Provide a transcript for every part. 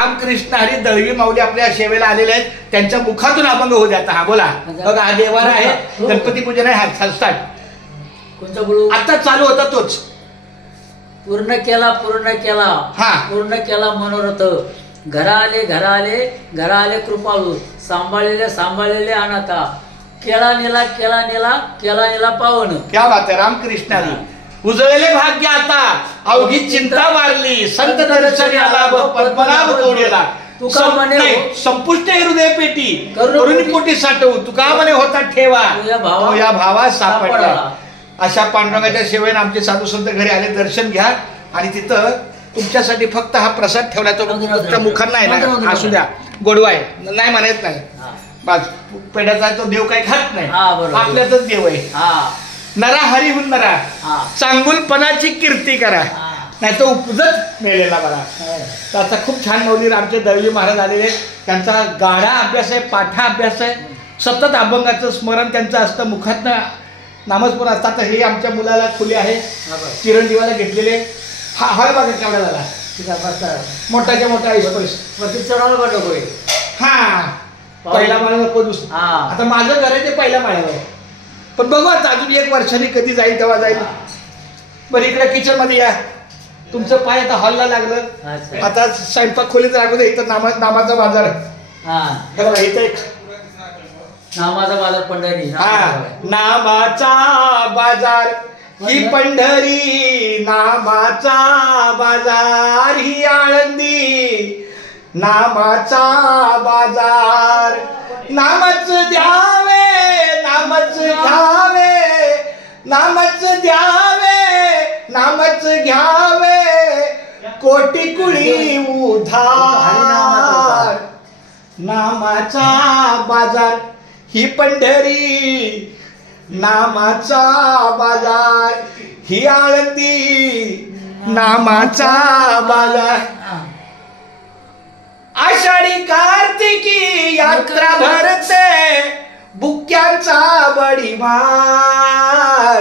रामकृष्ण हरी दळवी माऊली आपल्या सेवेला आलेले आहेत, त्यांच्या मुखातून अभंग होऊ द्या. हा बोला. बघा हा देवारा आहे, गणपती पूजन आहे. हा स्टार्ट. कोणता बोलू? आता चालू होता तोच. पूर्ण केला हा. पूर्ण केला मनोरथ. घरा आले कृपाळू. सांभाळलेले अनाथा. केला नेला पावन. क्या बात आहे. रामकृष्ण हरी. उजळलेले भाग्य आता अवघी चिंता वारली. संत दर्शनी आला पद्मनाभ तोडेला. तुका म्हणे संपुष्ट हृदय पेटी करुणी पोटी साठवू. तुका म्हणे होता ठेवा या भावा सापडला. अशा पांडुरंगाच्या सेवेने आमचे साधू संत घरी आले. दर्शन घ्या आणि तिथं तुमच्यासाठी फक्त हा प्रसाद ठेवला. तो तुमच्या मुखांना आहे ना, असू द्या. गोडवा आहे, नाही म्हणत नाही. बस पेढ्याचा तो देव काही खात नाही, आपल्यातच देव आहे. नरा हरिहून नरा. चांगुलपणाची कीर्ती करा, नाही तो उपजत मिळेला बघा. त्याचा खूप छान मौली आमचे दळवी महाराज आलेले. त्यांचा गाढा अभ्यास आहे, पाठा अभ्यास आहे. सतत अभंगाचं स्मरण त्यांचं असतं. मुखातनं नामस्मरण असतात. हे आमच्या मुलाला खुले आहे, चिरंजीवाला घेतलेले. हा बघा केवढा झाला, मोठाच्या मोठा हा. पहिला माळा नको दुसरा. आता माझं घर आहे ते पहिल्या माळ्यावर, पण बघू आता अजून 1 वर्षांनी कधी जाईल तेव्हा जाईल. बरं इकडे किचन मध्ये या. तुमचं पाय आता हॉलला लागलं. आता स्वयंपाक खोलीत लागू दे. इथं नामाचा बाजार. इथं एक नामाचा बाजार पंढरी. नामाचा बाजार ही पंढरी. नामाचा बाजार ही आळंदी. नामाचा बाजार. नामच द्यावे नामच घ्यावे. नामच द्यावे नामच घ्यावे. कोटी कुळी उधार. नामाचा बाजार ही पंढरी. नामाचा बाजार ही आळंदी. नामाचा बाजार. आषाढी कार्तिकी यात्रा भरते. बुक्यांचा बडीमार.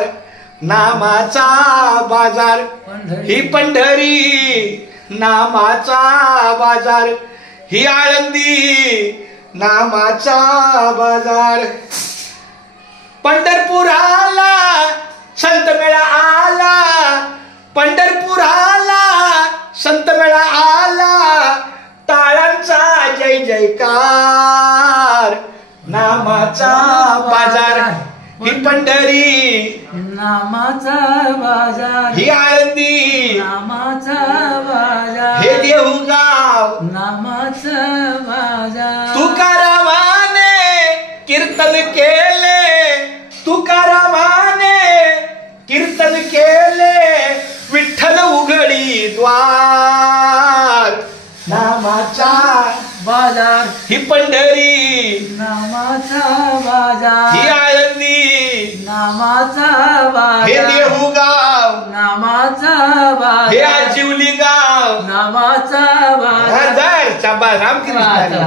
नामाचा बाजार ही पंढरी. नामाचा बाजार ही आळंदी. नामाचा बाजार. पंढरपुराला संत मेळा आला. पंढरपुराला संत मेळा आला. टाळांचा जय जयकार. नामाचा बाजार ही पंढरी. नामाचा बाजार ही आळंदी. नामाचा बाजार हे देऊगाव. नामाचा बाजार. तुकारामाने कीर्तन केले. तुकारामाने कीर्तन केले. विठ्ठल उघडी द्वार. नामाचा बाजार ही पंढरी. नामाचा बाजार ही आळंदी. नामाचा हे बाजार. देऊगाव. नामाचा हे बाजार. आजिवली गाव. नामाचा बाजार. जय शाबास. रामकृष्ण.